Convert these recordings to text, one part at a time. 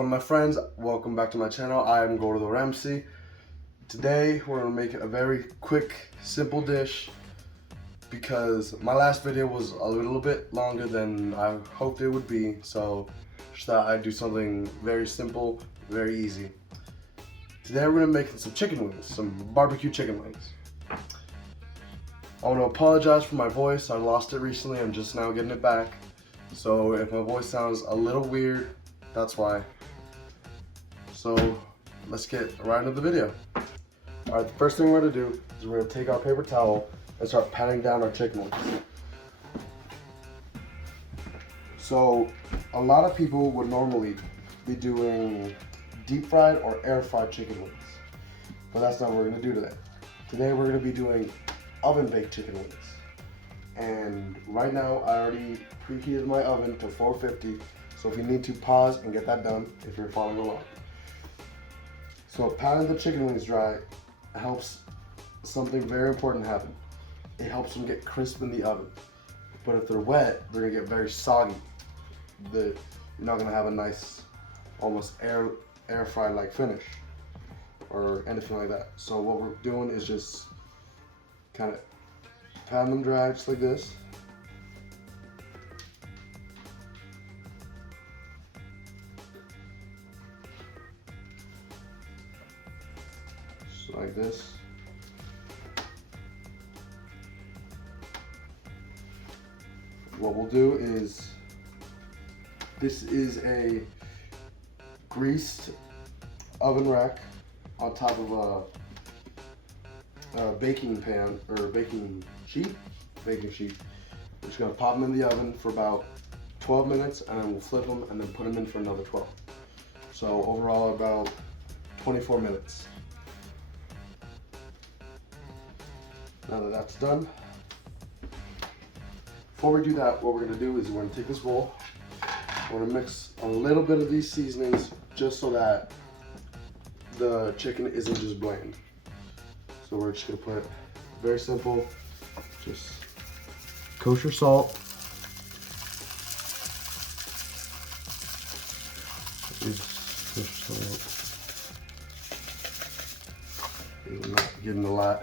going on, my friends? Welcome back to my channel. I am Gordo Ramsi. Today we're going to make a very quick, simple dish because my last video was a little bit longer than I hoped it would be, so just thought I'd do something very simple, very easy. Today we're going to make some chicken wings, some barbecue chicken wings. I want to apologize for my voice. I lost it recently. I'm just now getting it back. So if my voice sounds a little weird, that's why. So let's get right into the video. Alright, the first thing we're going to do is we're going to take our paper towel and start patting down our chicken wings. So a lot of people would normally be doing deep fried or air fried chicken wings, but that's not what we're going to do today. Today we're going to be doing oven baked chicken wings. And right now I already preheated my oven to 450, so if you need to pause and get that done if you're following along. So patting the chicken wings dry helps something very important happen. It helps them get crisp in the oven. But if they're wet, they're gonna get very soggy. You're not gonna have a nice, almost air fry like finish or anything like that. So what we're doing is just kind of patting them dry just like this. Just like this. What we'll do is, this is a greased oven rack on top of a baking pan or baking sheet. We're just gonna pop them in the oven for about 12 minutes, and then we'll flip them and then put them in for another 12. So overall about 24 minutes. Now that that's done, before we do that, what we're gonna do is we're gonna take this bowl, we're gonna mix a little bit of these seasonings just so that the chicken isn't just bland. So we're just gonna put, very simple, just kosher salt. I'm not getting a lot.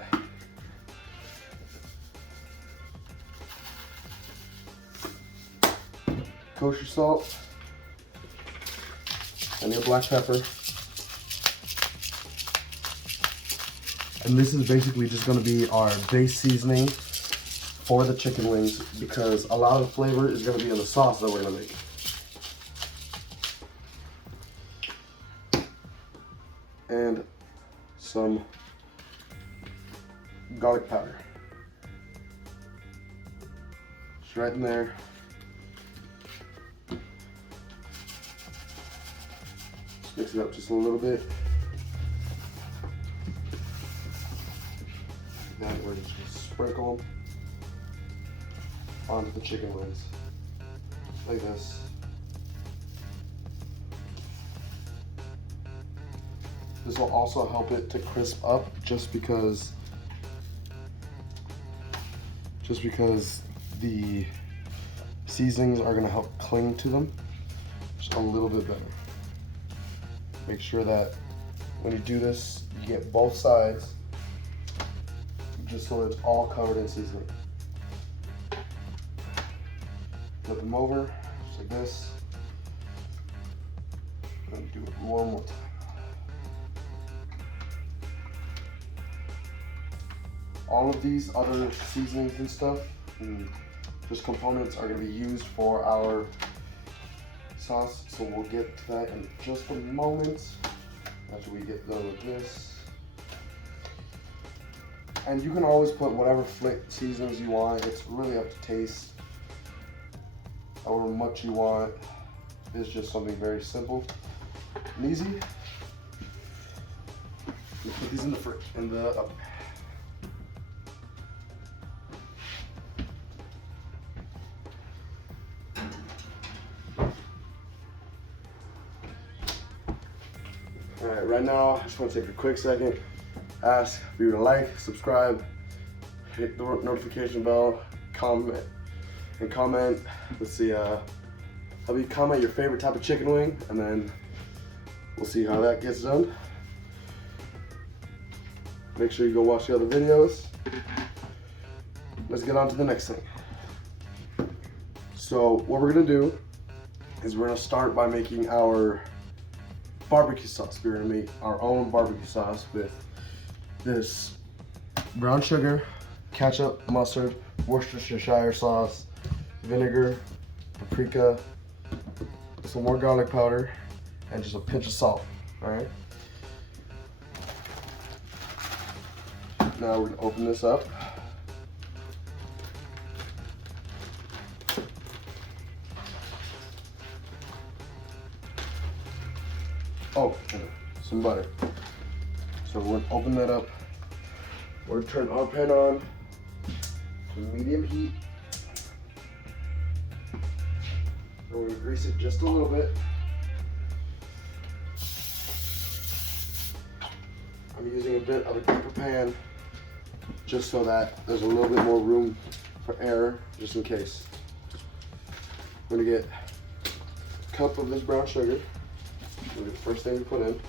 Kosher salt and your black pepper. And this is basically just going to be our base seasoning for the chicken wings, because a lot of the flavor is going to be in the sauce that we're going to make. And some garlic powder. Just right in there. Just mix it up just a little bit. Then we're just going to sprinkle them onto the chicken wings, like this. This will also help it to crisp up, just because the seasonings are going to help cling to them just a little bit better. Make sure that when you do this, you get both sides, just so it's all covered in seasoning. Flip them over, just like this. And do it one more time. All of these other seasonings and stuff, and just components, are going to be used for our sauce, so we'll get to that in just a moment after we get done with this. And you can always put whatever seasonings you want. It's really up to taste. However much you want. It's just something very simple and easy. You put these in the fridge, in the oven. Alright, right now I just want to take a quick second, ask for you to like, subscribe, hit the notification bell, comment. Let's see, help you comment your favorite type of chicken wing, and then We'll see how that gets done. Make sure you go watch the other videos. Let's get on to the next thing. So what we're gonna do is we're gonna start by making our barbecue sauce. We're gonna make our own barbecue sauce with this brown sugar, ketchup, mustard, Worcestershire sauce, vinegar, paprika, some more garlic powder, and just a pinch of salt. All right. Now we're gonna open this up. Oh, and some butter. So we're gonna open that up. We're gonna turn our pan on to medium heat. And we're gonna grease it just a little bit. I'm using a bit of a deeper pan just so that there's a little bit more room for air, just in case. We're gonna get a cup of this brown sugar. It'll be the first thing we put in.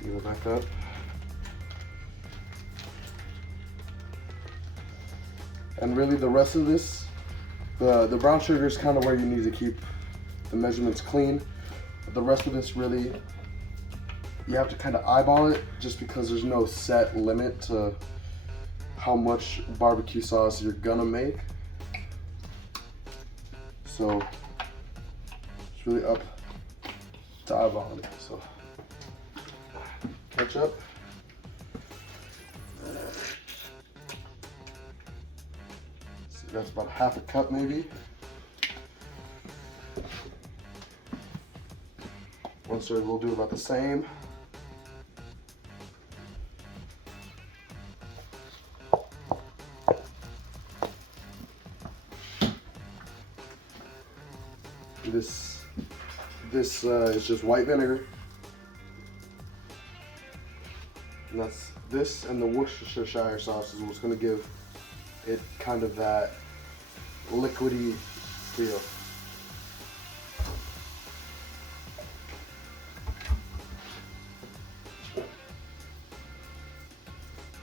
Seal it back up. And really the rest of this, the brown sugar is kind of where you need to keep the measurements clean. But the rest of this really, you have to kind of eyeball it just because there's no set limit to how much barbecue sauce you're gonna make. So it's really up to eyeballing it. So ketchup. That's about half a cup maybe. Mustard we'll do about the same. This is just white vinegar. And that's this, and the Worcestershire sauce is what's going to give it kind of that liquidy feel.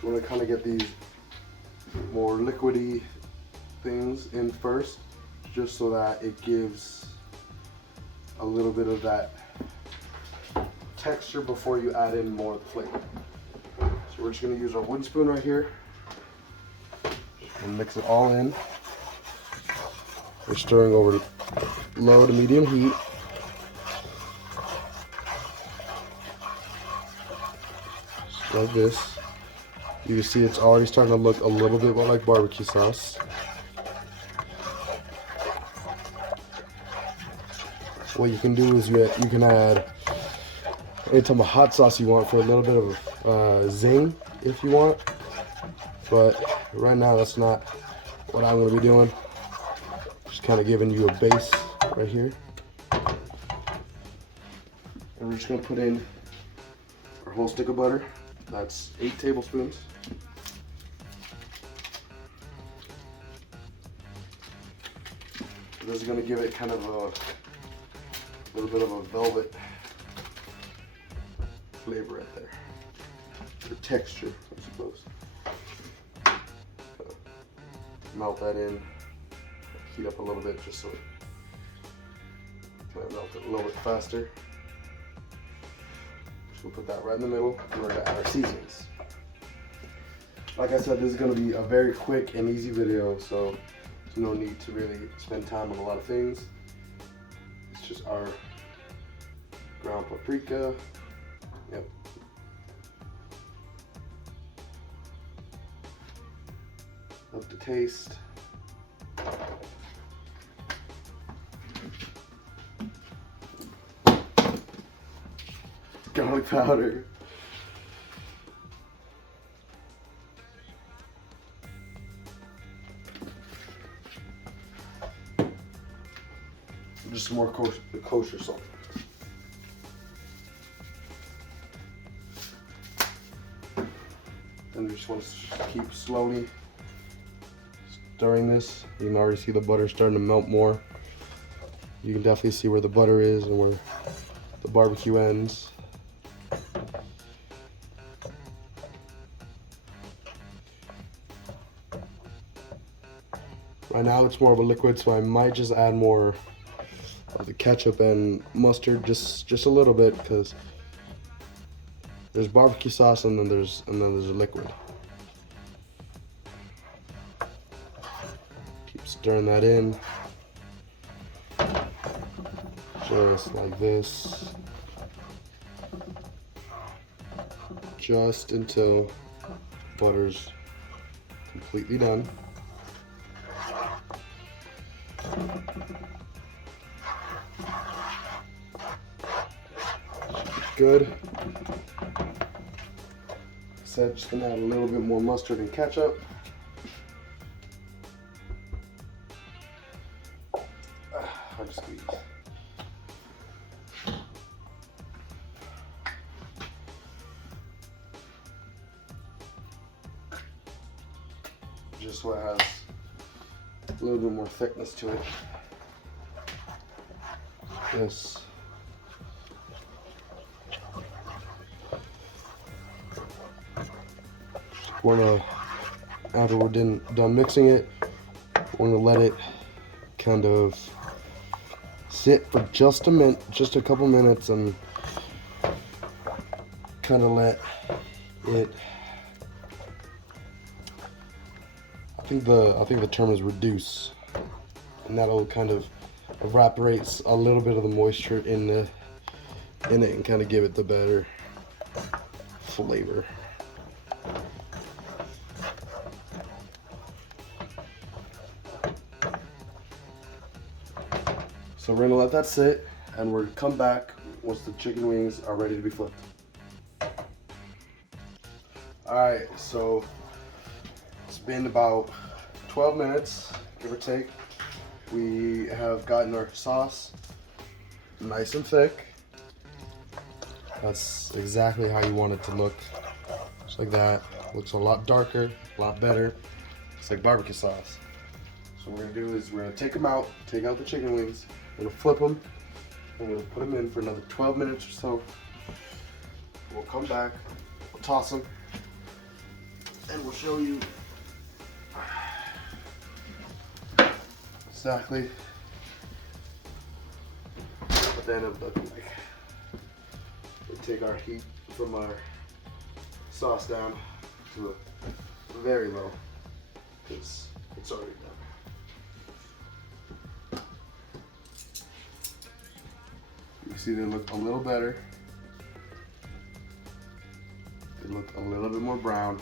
We're going to kind of get these more liquidy things in first, just so that it gives a little bit of that texture before you add in more of the flavor. So we're just going to use our wooden spoon right here and mix it all in. We're stirring over low to medium heat. Just like this. You can see it's already starting to look a little bit more like barbecue sauce. What you can do is you can add any type of hot sauce you want for a little bit of zing if you want. But right now that's not what I'm going to be doing. Just kind of giving you a base right here. And we're just going to put in our whole stick of butter. That's 8 tablespoons. This is going to give it kind of a little bit of a velvet flavor right there. The texture, I suppose. Melt that in, heat up a little bit just so it kind of melt it a little bit faster. So we'll put that right in the middle and we're going to add our seasonings. Like I said, this is going to be a very quick and easy video, so there's no need to really spend time on a lot of things. It's just our ground paprika. Yep. Up to taste. Garlic powder. Just some more kosher salt. then you just want to keep slowly stirring this. You can already see the butter starting to melt more. You can definitely see where the butter is and where the barbecue ends. Right now it's more of a liquid, so I might just add more of the ketchup and mustard, just a little bit, because there's barbecue sauce and then there's a liquid. Keep stirring that in, just like this, just until butter's completely done. Good. So just gonna add a little bit more mustard and ketchup. Hard to squeeze. Just so it has a little bit more thickness to it. Yes. After we're done mixing it, we're gonna let it kind of sit for just a couple minutes, and kind of let it. I think the term is reduce, and that'll kind of evaporates a little bit of the moisture in it and kind of give it the better flavor. So we're gonna let that sit, and we're gonna come back once the chicken wings are ready to be flipped. Alright, so it's been about 12 minutes, give or take. We have gotten our sauce nice and thick. That's exactly how you want it to look. Just like that. Looks a lot darker, a lot better. It's like barbecue sauce. So what we're gonna do is we're gonna take them out, take out the chicken wings. We're gonna flip them, and we're gonna put them in for another 12 minutes or so. We'll come back, we'll toss them, and we'll show you exactly what they end up looking like. We take our heat from our sauce down to a very low, because it's already done. You see they look a little better. They look a little bit more brown.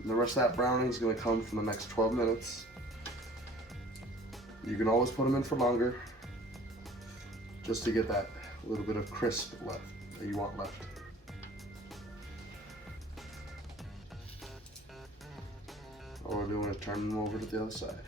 And the rest of that browning is going to come from the next 12 minutes. You can always put them in for longer, just to get that little bit of crisp left that you want left. All we're doing is turn them over to the other side.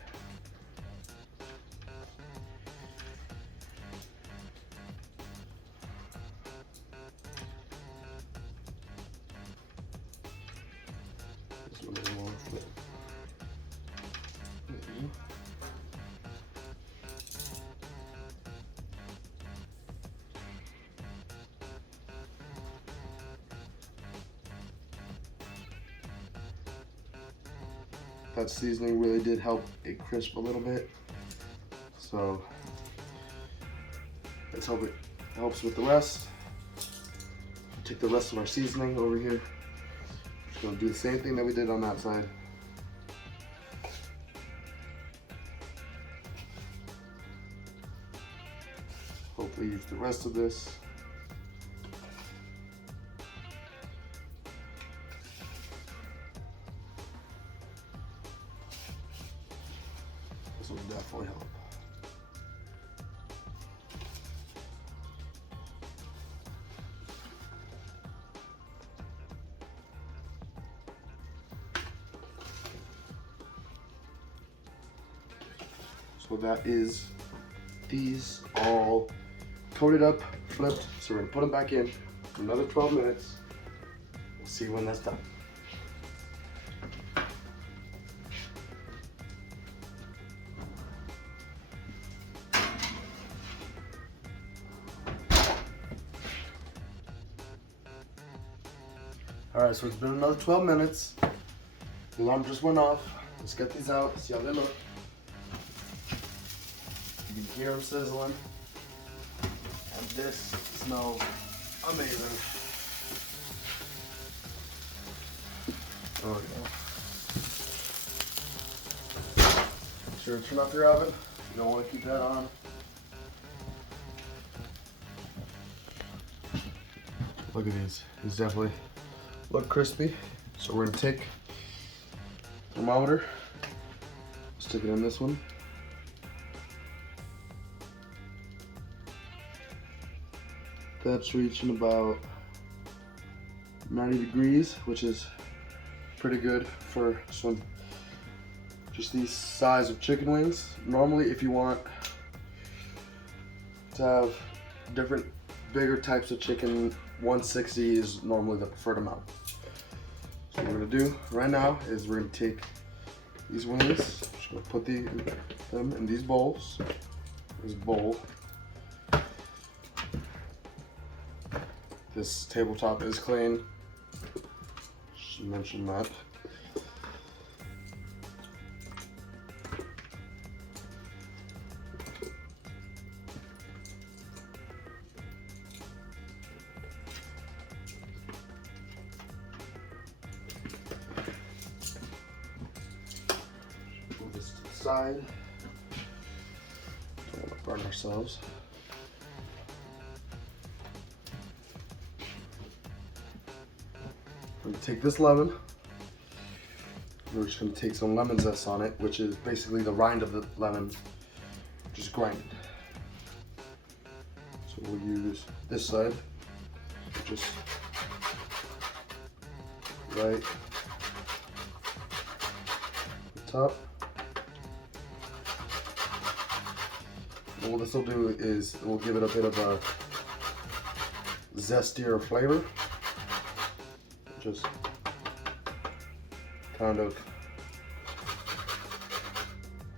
That seasoning really did help it crisp a little bit, so let's hope it helps with the rest. Take the rest of our seasoning over here. Just gonna do the same thing that we did on that side. Hopefully use the rest of this. This will definitely help. So that is these all coated up, flipped. So we're gonna put them back in for another 12 minutes. We'll see when that's done. All right, so it's been another 12 minutes. The alarm just went off. Let's get these out, see how they look. You can hear them sizzling. And this smells amazing. Oh yeah. Make sure to turn off your oven. You don't want to keep that on. Look at these. These definitely look crispy. So we're gonna take the thermometer, stick it in this one. That's reaching about 90 degrees, which is pretty good for some just these size of chicken wings. Normally, if you want to have different bigger types of chicken, 160 is normally the preferred amount. So what we're gonna do right now is we're gonna take these wings, just gonna put them in these bowls. This bowl. This tabletop is clean. Should mention that. Move this to the side. Don't want to burn ourselves. We're going to take this lemon. We're just going to take some lemon zest on it, which is basically the rind of the lemon, just grinded. So we'll use this side, just right at the top. And what this will do is it will give it a bit of a zestier flavor. Just kind of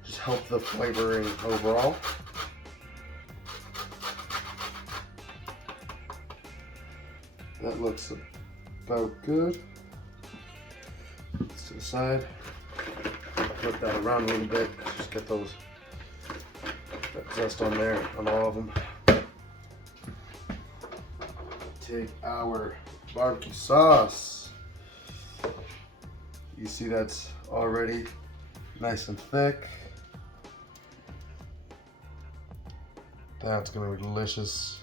just help the flavoring overall. That looks about good. Let's to the side. Flip that around a little bit. Just get that zest on there on all of them. Take our barbecue sauce. You see that's already nice and thick. That's gonna be delicious.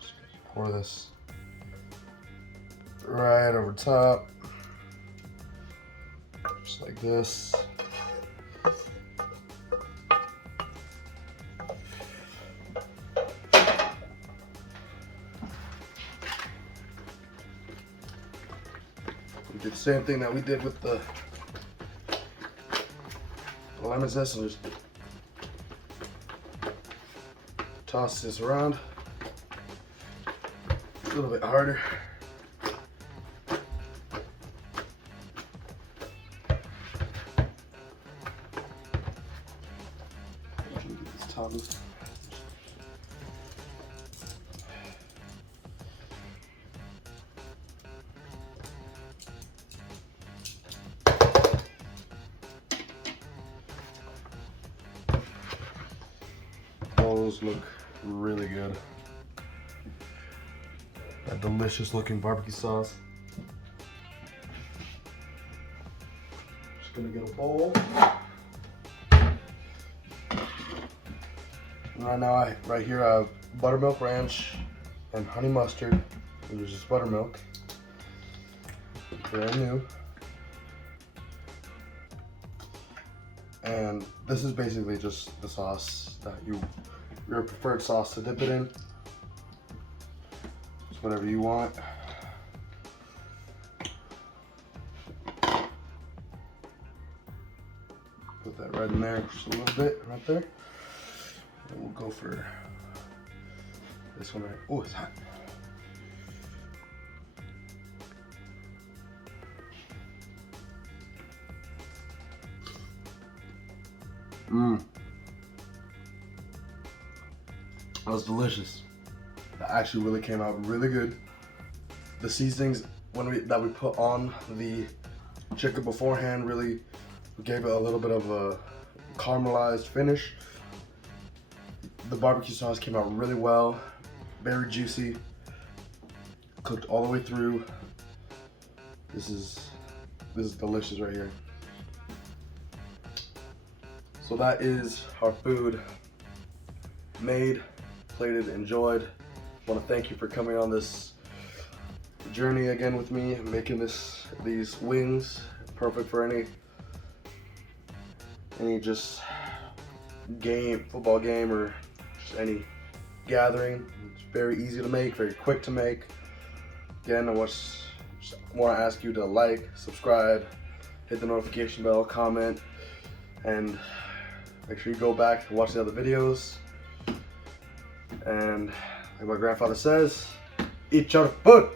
Just pour this right over top, just like this. We do the same thing that we did with the lemon zest, and just toss this around a little bit harder. Get this topped. Those look really good. That delicious looking barbecue sauce. Just gonna get a bowl. And right here I have buttermilk ranch and honey mustard. And there's just buttermilk. Brand new. And this is basically just the sauce that your preferred sauce to dip it in. It's whatever you want. Put that right in there just a little bit, right there. And we'll go for this one right. Oh, it's hot. That was delicious. That actually really came out really good. the seasonings that we put on the chicken beforehand really gave it a little bit of a caramelized finish. The barbecue sauce came out really well, very juicy, cooked all the way through. This is delicious right here. So that is our food made, plated, enjoyed. I want to thank you for coming on this journey again with me, making these wings perfect for any just football game, or just any gathering. It's very easy to make, very quick to make. Again, I just want to ask you to like, subscribe, hit the notification bell, comment, and make sure you go back and watch the other videos. And like my grandfather says, eat your food.